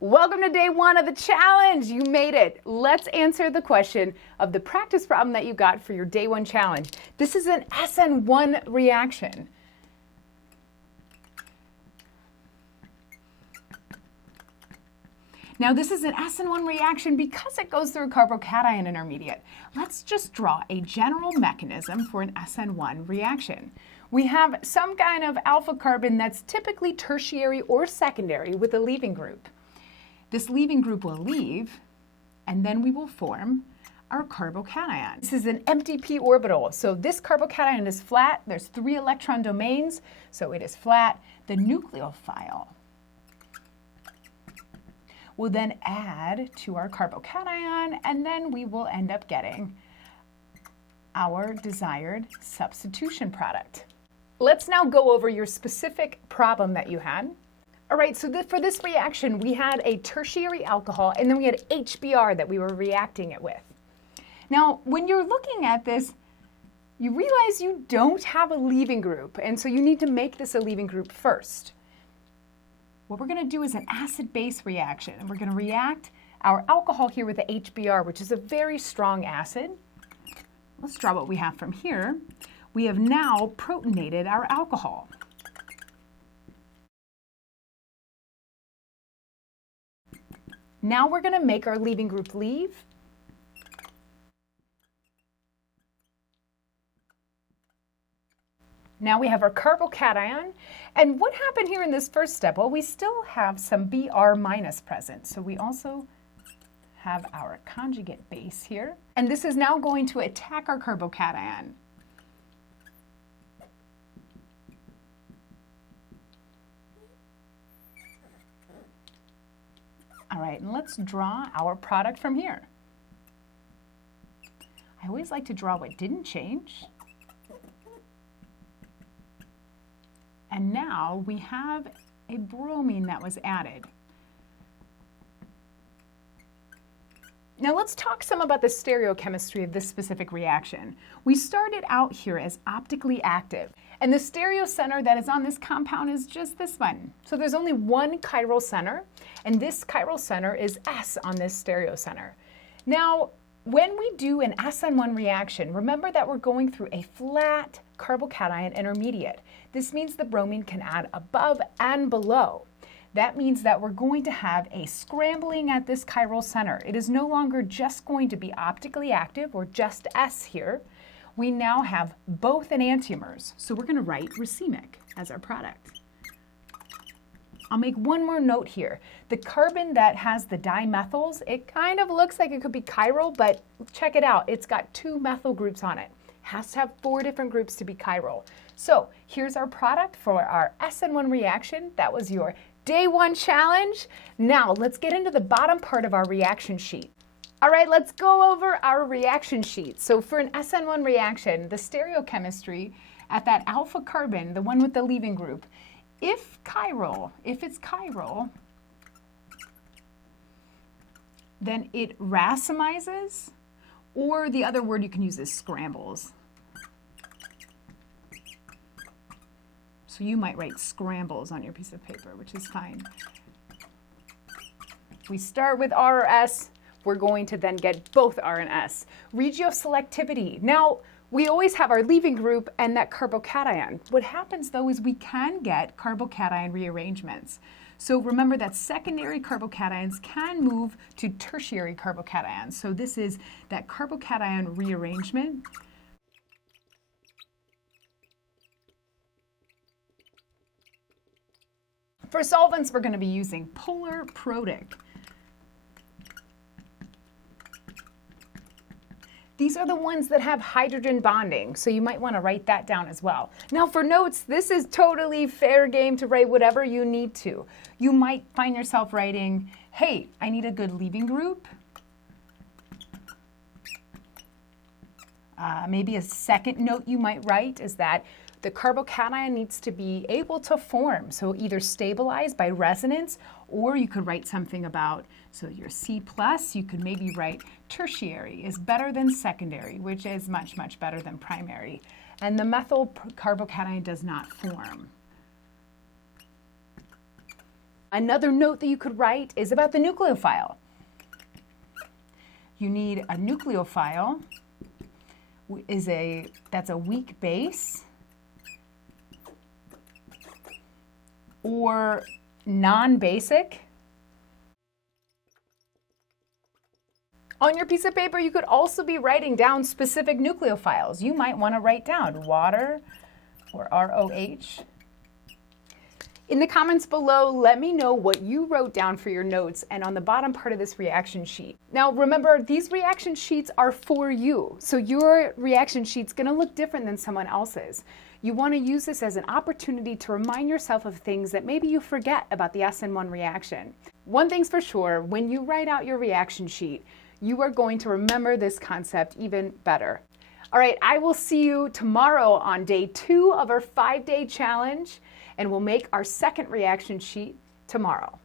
Welcome to day one of the challenge. You made it. Let's answer the question of the practice problem that you got for your day one challenge. This is an SN1 reaction. Now this is an SN1 reaction because it goes through a carbocation intermediate. Let's just draw a general mechanism for an SN1 reaction. We have some kind of alpha carbon that's typically tertiary or secondary with a leaving group. This leaving group will leave, and then we will form our carbocation. This is an empty p orbital, so this carbocation is flat. There's 3 electron domains, so it is flat. The nucleophile will then add to our carbocation, and then we will end up getting our desired substitution product. Let's now go over your specific problem that you had. All right, so for this reaction, we had a tertiary alcohol, and then we had HBr that we were reacting it with. Now, when you're looking at this, you realize you don't have a leaving group, and so you need to make this a leaving group first. What we're going to do is an acid-base reaction, and we're going to react our alcohol here with the HBr, which is a very strong acid. Let's draw what we have from here. We have now protonated our alcohol. Now we're going to make our leaving group leave. Now we have our carbocation. And what happened here in this first step? Well, we still have some Br minus present. So we also have our conjugate base here. And this is now going to attack our carbocation. All right, and let's draw our product from here. I always like to draw what didn't change. And now we have a bromine that was added. Now let's talk some about the stereochemistry of this specific reaction. We started out here as optically active, and the stereocenter that is on this compound is just this one. So there's only one chiral center, and this chiral center is S on this stereocenter. Now, when we do an SN1 reaction, remember that we're going through a flat carbocation intermediate. This means the bromine can add above and below. That means that we're going to have a scrambling at this chiral center. It is no longer just going to be optically active or just S here. We now have both enantiomers. So we're going to write racemic as our product. I'll make one more note here. The carbon that has the dimethyls, it kind of looks like it could be chiral, but check it out. It's got 2 methyl groups on it. Has to have 4 different groups to be chiral. So here's our product for our SN1 reaction. That was your day 1 challenge. Now let's get into the bottom part of our reaction sheet. All right, let's go over our reaction sheet. So for an SN1 reaction, the stereochemistry at that alpha carbon, the one with the leaving group, if it's chiral, then it racemizes, or the other word you can use is scrambles. So you might write scrambles on your piece of paper, which is fine. We start with R or S. We're going to then get both R and S. Regioselectivity. Now, we always have our leaving group and that carbocation. What happens, though, is we can get carbocation rearrangements. So remember that secondary carbocations can move to tertiary carbocations. So this is that carbocation rearrangement. For solvents, we're going to be using polar protic. These are the ones that have hydrogen bonding, so you might want to write that down as well. Now for notes, this is totally fair game to write whatever you need to. You might find yourself writing, hey, I need a good leaving group. Maybe a second note you might write is that the carbocation needs to be able to form, so either stabilize by resonance, or you could write something about, so your C+, you could maybe write tertiary is better than secondary, which is much, much better than primary. And the methyl carbocation does not form. Another note that you could write is about the nucleophile. You need a nucleophile, that's a weak base, or non-basic. On your piece of paper, you could also be writing down specific nucleophiles. You might want to write down water or ROH. In the comments below, let me know what you wrote down for your notes and on the bottom part of this reaction sheet. Now remember, these reaction sheets are for you, so your reaction sheet's going to look different than someone else's. You want to use this as an opportunity to remind yourself of things that maybe you forget about the SN1 reaction. One thing's for sure, when you write out your reaction sheet, you are going to remember this concept even better. All right, I will see you tomorrow on day 2 of our 5-day challenge, and we'll make our second reaction sheet tomorrow.